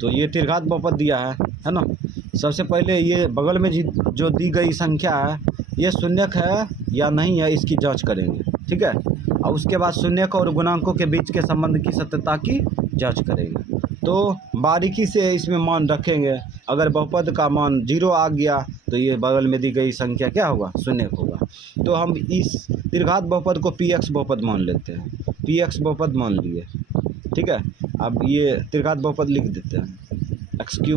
तो ये त्रिघात बहुपद दिया है ना। सबसे पहले ये बगल में जो दी गई संख्या है ये शून्यक है या नहीं है इसकी जांच करेंगे, ठीक है। और उसके बाद शून्यक और गुणांकों के बीच के संबंध की सत्यता की जांच करेंगे। तो बारीकी से इसमें मान रखेंगे। अगर बहुपद का मान 0 आ गया तो ये बगल में दी गई संख्या क्या होगा, शून्यक होगा। तो हम इस त्रिघात बहुपद को px बहुपद मान लेते हैं, px बहुपद मान लिए, ठीक है। अब ये त्रिघात बहुपद लिख देते हैं, x³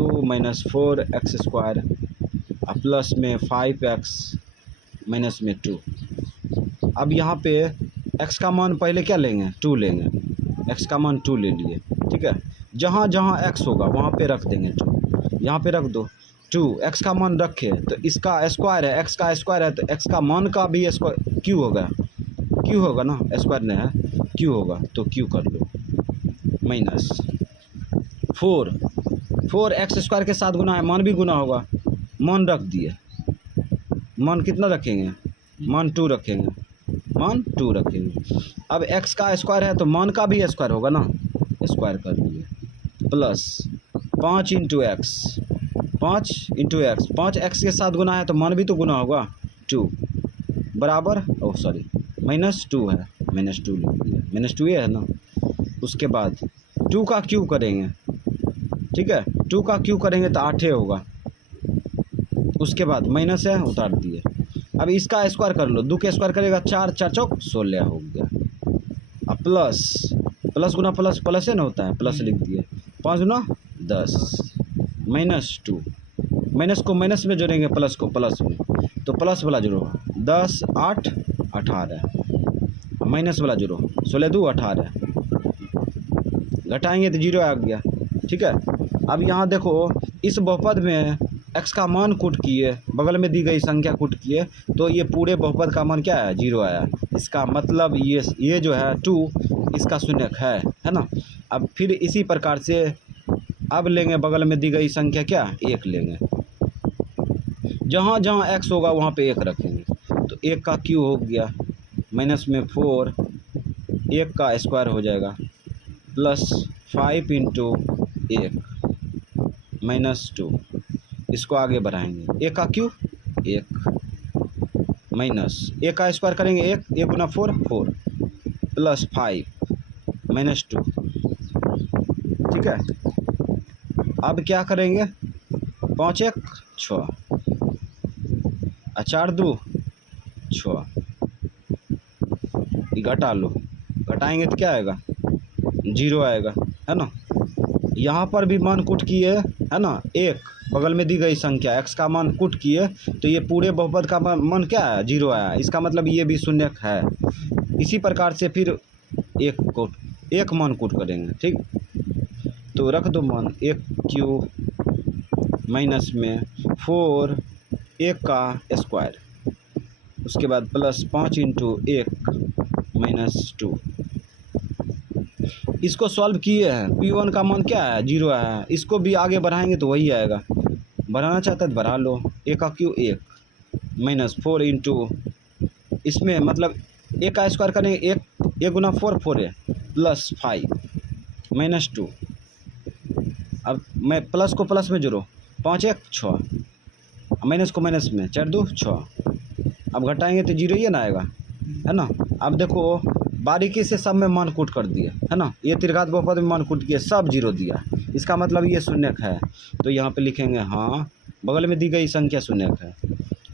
- 4x² प्लस में 5x माइनस में 2। अब यहाँ पे x का मान पहले क्या लेंगे, 2 लेंगे, x का मान 2 ले लिए, ठीक है। जहाँ जहाँ x होगा वहाँ पे रख देंगे 2, यहाँ पे रख दो 2। x का मान रखे तो इसका स्क्वायर है, x का स्क्वायर है तो x का मान का भी स्क्वायर q होगा, q होगा ना, स्क्वायर नहीं है q होगा तो q कर लो माइनस 4x² के साथ गुना है, मान भी गुना होगा, मान रख दिए। मान कितना रखेंगे, मान 2 रखेंगे, मान 2 रखेंगे। अब x का स्क्वायर है तो मान का भी स्क्वायर होगा ना, स्क्वायर कर लिए प्लस 5 × x, 5x के साथ गुना है तो मान भी तो गुना होगा 2 बराबर -2 है, -2 लिख दिया, -2 ये है ना। उसके बाद 2 का क्यूब करेंगे, ठीक है, 2 का क्यूब करेंगे तो 8 होगा। उसके बाद माइनस है उतार दिए। अब इसका स्क्वायर कर लो, 2 के स्क्वायर करेगा 4 4 चौक 16 हो गया। अब प्लस गुना प्लस है ना होता है, प्लस लिख दिए, 5 गुना 10 -2। माइनस को माइनस में जोड़ेंगे, प्लस को प्लस में, तो प्लस वाला जोड़ो 10 8 18, माइनस वाला जोड़ो 16 2 18, घटाएंगे तो 0 आ गया, ठीक है। अब यहाँ देखो इस बहुपद में x का मान कूट किए, बगल में दी गई संख्या कूट किए तो ये पूरे बहुपद का मान क्या है, 0 आया। इसका मतलब ये जो है 2 इसका शून्यक है ना। अब फिर इसी प्रकार से अब लेंगे बगल में दी गई संख्या क्या, 1 लेंगे, जहाँ जहाँ x होगा वहाँ पे 1 रखेंगे। तो 1 का क्यूब हो गया माइनस में 4, 1 का स्क्वायर हो जाएगा प्लस 5 × 1 -2। इसको आगे बढ़ाएंगे, 1 का क्यूब 1 माइनस 1 का स्क्वायर करेंगे 1 गुना 4 4 प्लस 5 -2, ठीक है। अब क्या करेंगे, 5 1 6 4 2 6, घटा लो, घटाएंगे तो क्या आएगा, 0 आएगा, है ना। यहाँ पर भी मान कूट किए है ना, 1 बगल में दी गई संख्या x का मान कूट किए तो ये पूरे बहुपद का मान क्या है, 0 आया। इसका मतलब ये भी शून्यक है। इसी प्रकार से फिर एक मान कूट करेंगे, ठीक। तो रख दो मान 1³ माइनस में 4 1 का स्क्वायर, उसके बाद प्लस 5 × 1 -2। इसको सॉल्व किए हैं, p1 का मान क्या है, 0 आया है। इसको भी आगे बढ़ाएंगे तो वही आएगा, बढ़ाना चाहता है तो बढ़ा लो, 1 का क्यूब 1 -4 × इसमें मतलब 1 का स्क्वायर करेंगे 1 गुना 4 4 है प्लस 5 -2। अब मैं प्लस को प्लस में जोड़ो, 5 1 6, माइनस को माइनस में 4 2 6। अब घटाएंगे तो 0 ही ना आएगा, है ना। अब देखो बारीकी से सब में मान कूट कर दिए, है ना। ये त्रिघात बहुपद में मान कूट किए, सब 0 दिया, इसका मतलब ये शून्यक है। तो यहाँ पे लिखेंगे हाँ बगल में दी गई संख्या शून्यक है,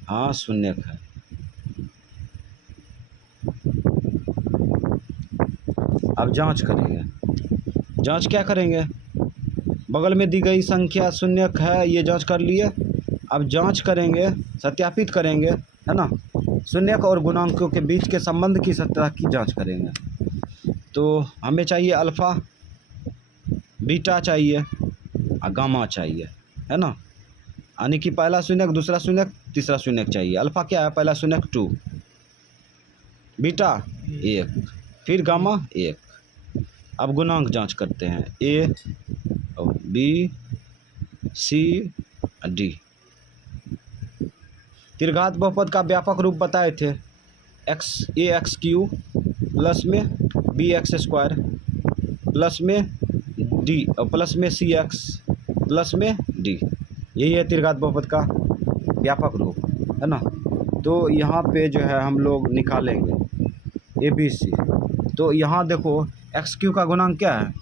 हाँ शून्यक है। अब जांच करेंगे, जांच क्या करेंगे, बगल में दी गई संख्या शून्यक है ये जांच कर लिए। अब जांच करेंगे, सत्यापित करेंगे, है ना, शून्यक और गुणांकों के बीच के संबंध की सत्यता की जांच करेंगे। तो हमें चाहिए अल्फ़ा, बीटा चाहिए और गामा चाहिए, है ना। यानी कि पहला शून्यक, दूसरा शून्यक, तीसरा शून्यक चाहिए। अल्फ़ा क्या है, पहला शून्यक 2, बीटा 1, फिर गामा 1। अब गुणांक जांच करते हैं, a और b c d। त्रिघात बहुपद का व्यापक रूप बताए थे, ax³ प्लस में bx² प्लस में d और प्लस में cx प्लस में डी, यही है त्रिघात बहुपद का व्यापक रूप, है ना। तो यहाँ पे जो है हम लोग निकालेंगे ए बी सी। तो यहाँ देखो एक्स क्यू का गुणांक क्या है,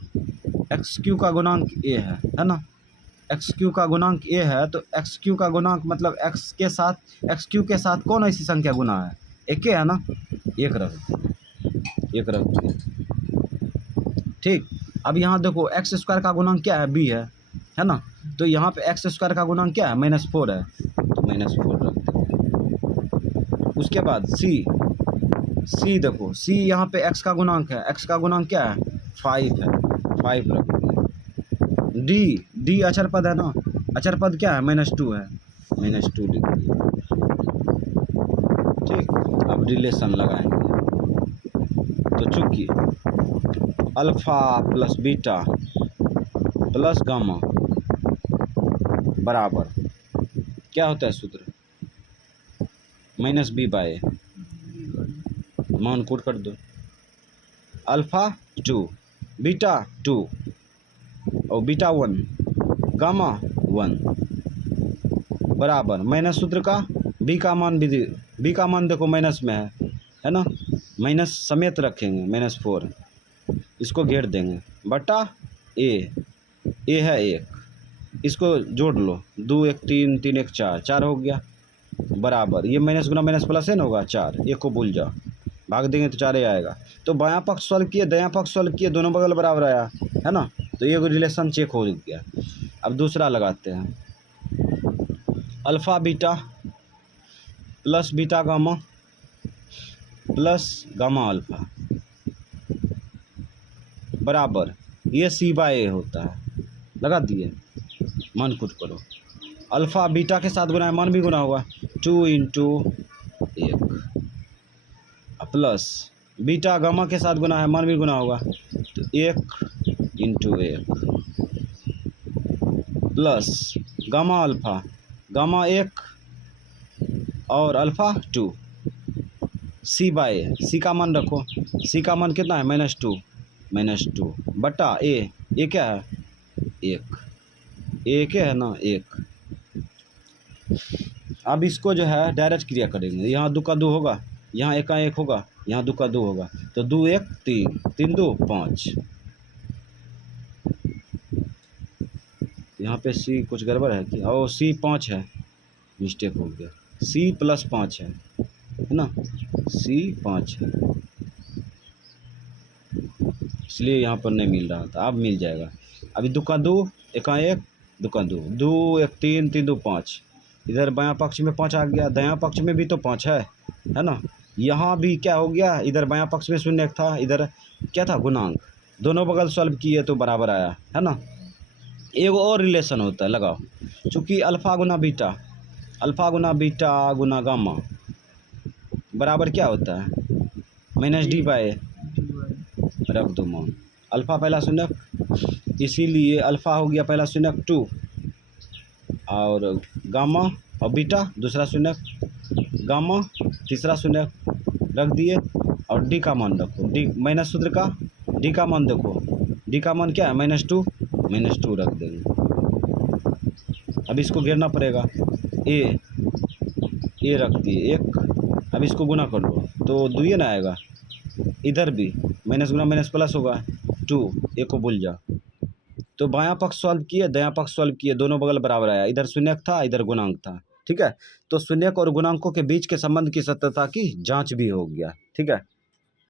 एक्स क्यू का गुणांक ए है ना। एक्स क्यू का गुणांक ए है, तो एक्स क्यू का गुणांक मतलब एक्स क्यू के साथ कौन ऐसी संख्या गुना है, एक है ना, एक रख दिए। ठीक, अब यहाँ देखो एक्स स्क्वायर का गुणांक क्या है, बी है ना। तो यहाँ पे एक्स स्क्वायर का गुणांक क्या है, -4 है, तो -4 रख देंगे। उसके बाद सी देखो, सी यहाँ पे एक्स का गुणांक है, एक्स का गुणांक क्या है, 5 है, 5 रख दिए। डी अचर पद है ना, अचर पद क्या है, -2 है, -2 लिख दिए। ठीक, अब रिलेशन लगाएंगे। तो चूंकि alpha plus beta plus gamma बराबर क्या होता है सूत्र, -b/a, मान कोट कर दो। अल्फा 2, बीटा 2 और बीटा 1, गामा 1 बराबर माइनस सूत्र का बी का मान भी, बी का मान देखो माइनस में है ना, माइनस समेत रखेंगे, -4, इसको घेर देंगे बटा ए है 1, इसको जोड़ लो, 2 1 3 3 1 4, 4 हो गया, बराबर ये माइनस गुना माइनस प्लस है ना होगा 4, एक को भूल जाओ, भाग देंगे तो 4 ही आएगा। तो बायां पक्ष सॉल्व किए, दायां पक्ष सॉल्व किए, दोनों बगल बराबर आया, है ना। तो ये रिलेशन चेक हो गया। अब दूसरा लगाते हैं, alpha beta plus beta gamma plus gamma alpha बराबर ये c/a होता है, लगा दिए, मान कुट करो। अल्फ़ा बीटा के साथ गुना है, मान भी गुना होगा, 2 × 1 प्लस बीटा गामा के साथ गुना है, मान भी गुना होगा, तो 1 × 1 प्लस गामा अल्फ़ा, गामा 1 और अल्फ़ा 2, c/a, सी का मान रखो, सी का मान कितना है, -2 बटा ए क्या है, 1, ए क्या है ना, 1। अब इसको जो है डायरेक्ट क्रिया करेंगे, यहाँ 2 का 2 होगा, यहाँ 1 का 1 होगा, यहाँ 2 का 2 होगा, तो 2 1 3, 3 2 5। यहाँ पे सी कुछ गड़बड़ है कि, ओ सी 5 है, मिस्टेक हो गया, सी + 5 है ना, सी 5 है, इसलिए यहाँ पर नहीं मिल रहा था, अब मिल जाएगा। अभी 2 का 2, 1 का 1, 2 का 2, 2 1 3 3 2 5, इधर बायां पक्ष में 5 आ गया, दायां पक्ष में भी तो 5 है ना। यहाँ भी क्या हो गया, इधर बायां पक्ष में 0 था, इधर क्या था, गुणांक, दोनों बगल सॉल्व किए तो बराबर आया, है ना। एक और रिलेशन होता है, लगाओ, चूँकि अल्फ़ा गुना बीटा गुना गामा बराबर क्या होता है, -d/a, रख दो मान, अल्फ़ा पहला शून्यक, इसीलिए अल्फ़ा हो गया पहला शून्यक 2, और गामा और बीटा दूसरा शून्यक, गामा तीसरा शून्यक रख दिए, और डी का मान रखो, डी माइनस सूत्र का डी का मान देखो, डी का मान क्या है, -2 रख देंगे। अब इसको घेरना पड़ेगा, ए रख दिए 1, अब इसको गुना कर लो तो 2 ना आएगा, इधर भी माइनस गुना माइनस प्लस होगा, 2, 1 को भूल जा। तो बायां पक्ष सॉल्व किए, दायां पक्ष सॉल्व किए, दोनों बगल बराबर आया, इधर शून्यक था, इधर गुणांक था, ठीक है। तो शून्यक और गुणांकों के बीच के संबंध की सत्यता की जांच भी हो गया, ठीक है।